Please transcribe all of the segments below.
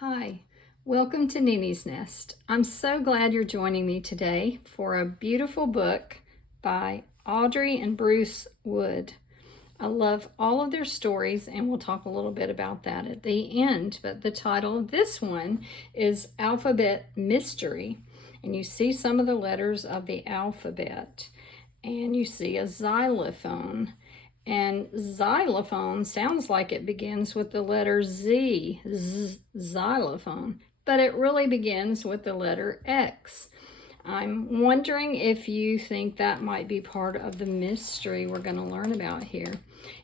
Hi, welcome to Nini's Nest. I'm so glad you're joining me today for a beautiful book by Audrey and Bruce Wood. I love all of their stories, and we'll talk a little bit about that at the end. But the title of this one is Alphabet Mystery, and you see some of the letters of the alphabet, and you see a xylophone. And xylophone sounds like it begins with the letter Z, xylophone, but it really begins with the letter X. I'm wondering if you think that might be part of the mystery we're going to learn about here.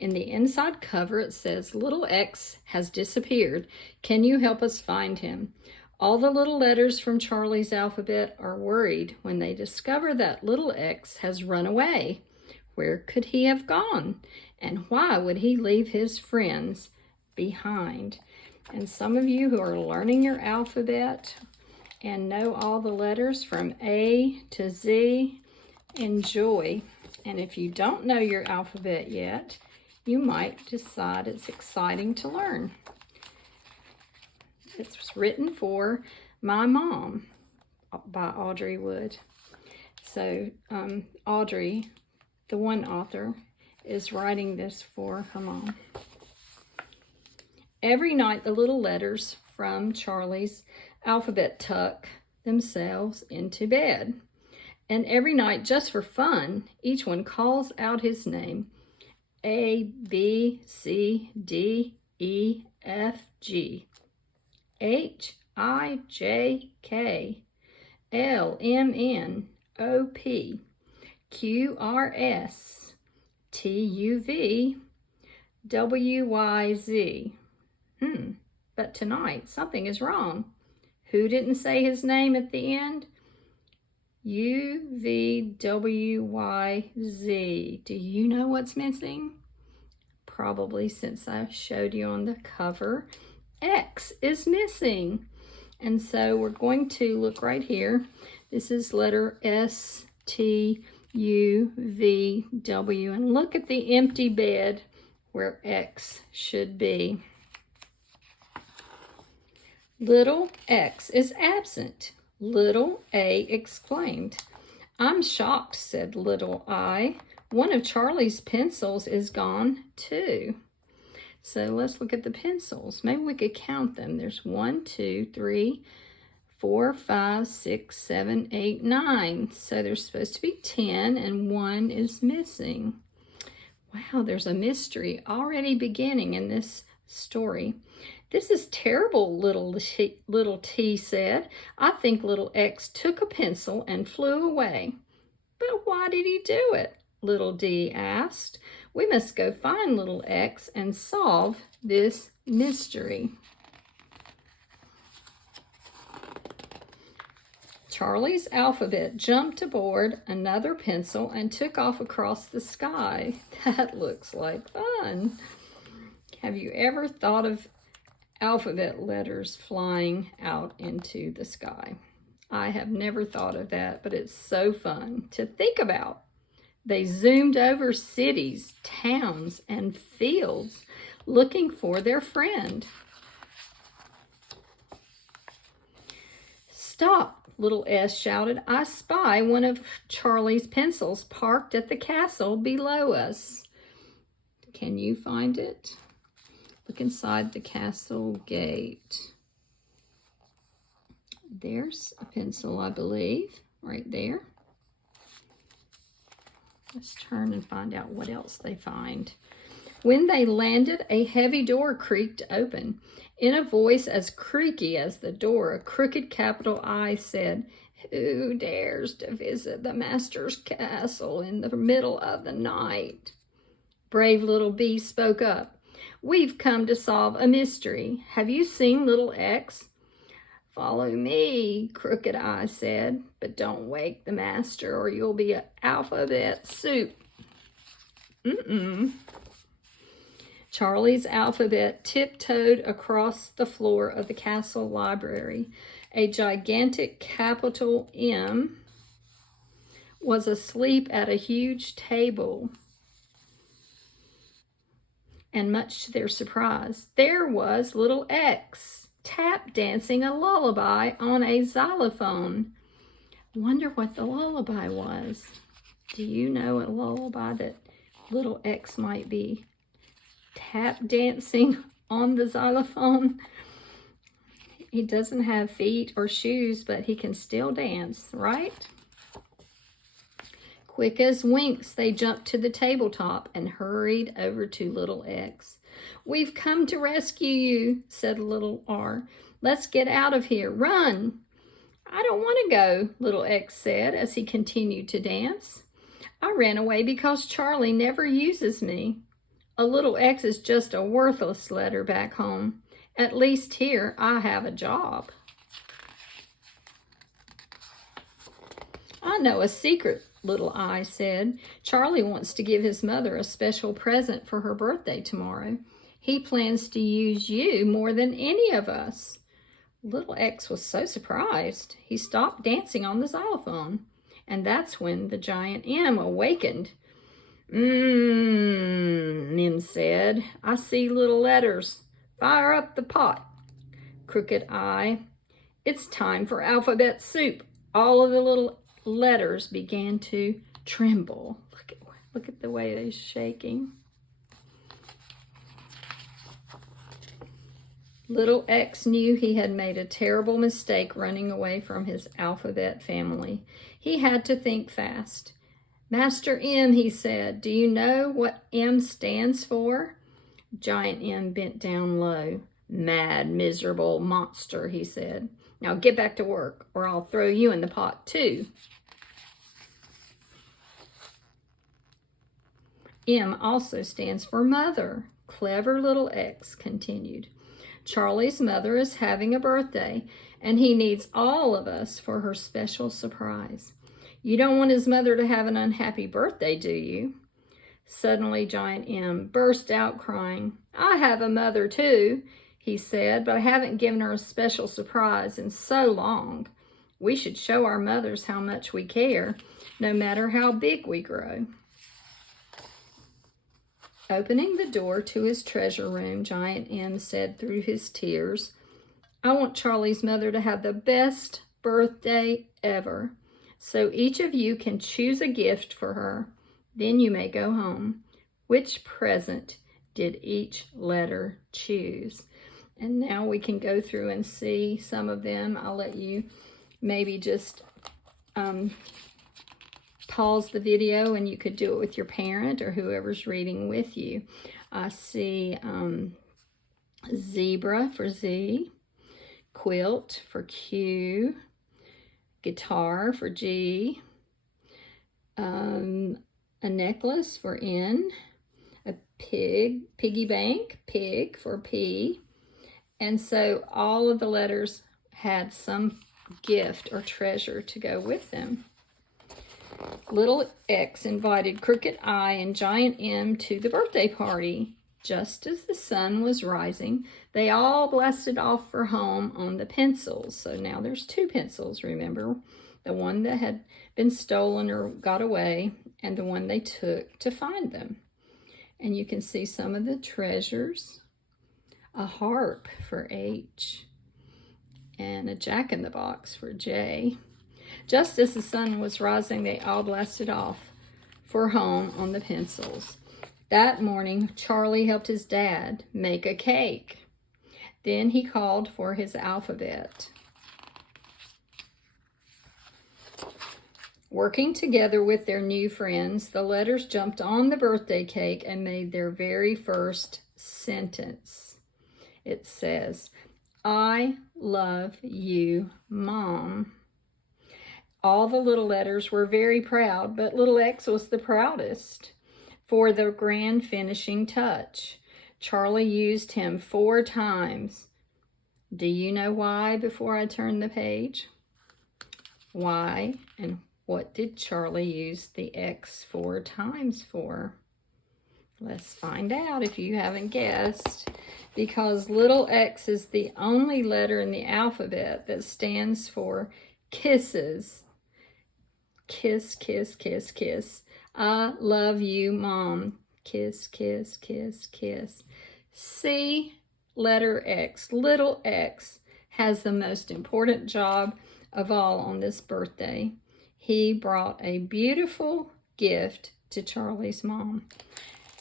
In the inside cover, it says, "Little X has disappeared. Can you help us find him?" All the little letters from Charlie's alphabet are worried when they discover that little X has run away. Where could he have gone? And why would he leave his friends behind? And some of you who are learning your alphabet and know all the letters from A to Z, enjoy. And if you don't know your alphabet yet, you might decide it's exciting to learn. It's written for My Mom by Audrey Wood. So Audrey, the one author, is writing this for her mom. Every night the little letters from Charlie's alphabet tuck themselves into bed. And every night, just for fun, each one calls out his name. A, B, C, D, E, F, G, H, I, J, K, L, M, N, O, P, Q, R, S, T, U, V, W, Y, Z. But tonight something is wrong. Who didn't say his name at the end? U, V, W, Y, Z. Do you know what's missing? Probably, since I showed you on the cover, X is missing. And so we're going to look right here. This is letter S, T, U, V, W, and look at the empty bed where X should be. Little X is absent. Little A exclaimed. "I'm shocked," said little I. "One of Charlie's pencils is gone too." So let's look at the pencils. Maybe we could count them. There's 1, 2, 3, 4, 5, 6, 7, 8, 9. So there's supposed to be 10, and 1 is missing. Wow, there's a mystery already beginning in this story. "This is terrible," little T said. "I think little X took a pencil and flew away." "But why did he do it?" little D asked. "We must go find little X and solve this mystery." Charlie's alphabet jumped aboard another pencil and took off across the sky. That looks like fun. Have you ever thought of alphabet letters flying out into the sky? I have never thought of that, but it's so fun to think about. They zoomed over cities, towns, and fields looking for their friend. "Stop," little S shouted. "I spy one of Charlie's pencils parked at the castle below us." Can you find it? Look inside the castle gate. There's a pencil, I believe, right there. Let's turn and find out what else they find. When they landed, a heavy door creaked open. In a voice as creaky as the door, a crooked capital I said, "Who dares to visit the master's castle in the middle of the night?" Brave little B spoke up. "We've come to solve a mystery. Have you seen little X?" "Follow me," Crooked I said, "but don't wake the master or you'll be alphabet soup." Charlie's alphabet tiptoed across the floor of the castle library. A gigantic capital M was asleep at a huge table. And much to their surprise, there was little X tap dancing a lullaby on a xylophone. Wonder what the lullaby was. Do you know a lullaby that little X might be tap dancing on the xylophone? He doesn't have feet or shoes, but he can still dance, right? Quick as winks, they jumped to the tabletop and hurried over to little X. "We've come to rescue you," said little R. "Let's get out of here. Run!" "I don't want to go," little X said as he continued to dance. "I ran away because Charlie never uses me." "A little X is just a worthless letter back home. At least here I have a job." "I know a secret," little I said. "Charlie wants to give his mother a special present for her birthday tomorrow. He plans to use you more than any of us." Little X was so surprised, he stopped dancing on the xylophone. And that's when the giant M awakened. M said, "I see little letters. Fire up the pot." Crooked I, "It's time for alphabet soup." All of the little letters began to tremble. Look at the way they're shaking. Little X knew he had made a terrible mistake running away from his alphabet family. He had to think fast. "Master M," he said, "do you know what M stands for?" Giant M bent down low. "Mad, miserable monster," he said. "Now get back to work, or I'll throw you in the pot too." M also stands for mother. Clever little X continued. "Charlie's mother is having a birthday, and he needs all of us for her special surprise. You don't want his mother to have an unhappy birthday, do you?" Suddenly, Giant M burst out crying. "I have a mother too," he said, "but I haven't given her a special surprise in so long. We should show our mothers how much we care, no matter how big we grow." Opening the door to his treasure room, Giant M said through his tears, "I want Charlie's mother to have the best birthday ever. So each of you can choose a gift for her. Then you may go home." Which present did each letter choose? And now we can go through and see some of them. I'll let you maybe just pause the video, and you could do it with your parent or whoever's reading with you. I see zebra for Z, quilt for Q, guitar for G, a necklace for N, a piggy bank, pig for P. And so all of the letters had some gift or treasure to go with them. Little X invited Crooked I and Giant M to the birthday party. Just as the sun was rising, they all blasted off for home on the pencils. So now there's 2 pencils, remember? The one that had been stolen or got away, and the one they took to find them. And you can see some of the treasures. A harp for H, and a jack-in-the-box for J. Just as the sun was rising, they all blasted off for home on the pencils. That morning, Charlie helped his dad make a cake. Then he called for his alphabet. Working together with their new friends, the letters jumped on the birthday cake and made their very first sentence. It says, "I love you, Mom." All the little letters were very proud, but little X was the proudest. For the grand finishing touch, Charlie used him 4 times. Do you know why before I turn the page? Why and what did Charlie use the X 4 times for? Let's find out if you haven't guessed. Because little X is the only letter in the alphabet that stands for kisses. Kiss, kiss, kiss, kiss. I love you, Mom. Kiss, kiss, kiss, kiss. See, letter X, little X, has the most important job of all on this birthday. He brought a beautiful gift to Charlie's mom.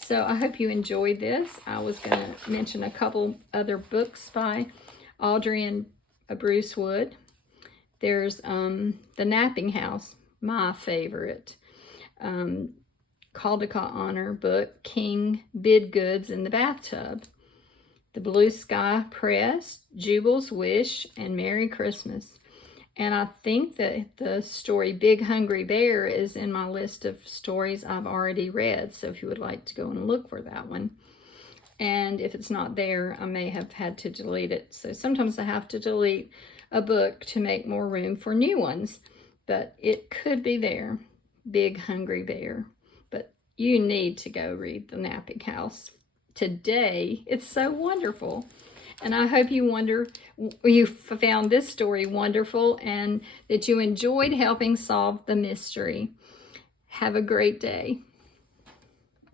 So I hope you enjoyed this. I was going to mention a couple other books by Audrey and Bruce Wood. There's The Napping House, my favorite. Caldecott Honor book, King Bidgood's in the Bathtub. The Blue Sky Press, Jubal's Wish, and Merry Christmas. And I think that the story Big Hungry Bear is in my list of stories I've already read. So if you would like to go and look for that one. And if it's not there, I may have had to delete it. So sometimes I have to delete a book to make more room for new ones. But it could be there, Big Hungry Bear. But you need to go read The Napping House today. It's so wonderful. And I hope you found this story wonderful and that you enjoyed helping solve the mystery. Have a great day.